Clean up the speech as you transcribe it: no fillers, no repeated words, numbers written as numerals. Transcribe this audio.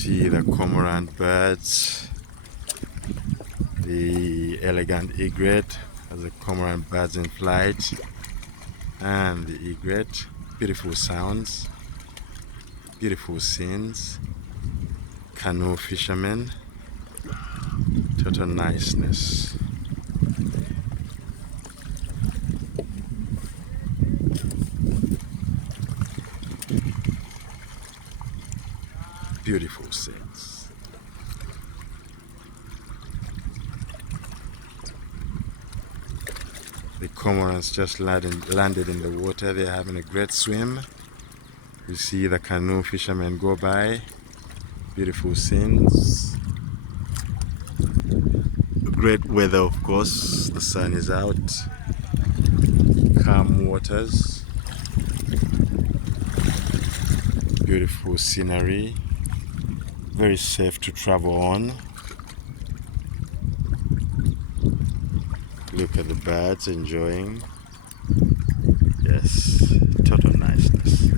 see the cormorant birds, the elegant egret, as the cormorant birds in flight, and the egret. Beautiful sounds, beautiful scenes, canoe fishermen, total niceness. Beautiful scenes. The cormorants just landed in the water. They're having a great swim. You see the canoe fishermen go by. Beautiful scenes. Great weather, of course. The sun is out. Calm waters. Beautiful scenery. Very safe to travel on. Look at the birds enjoying. Yes, total niceness.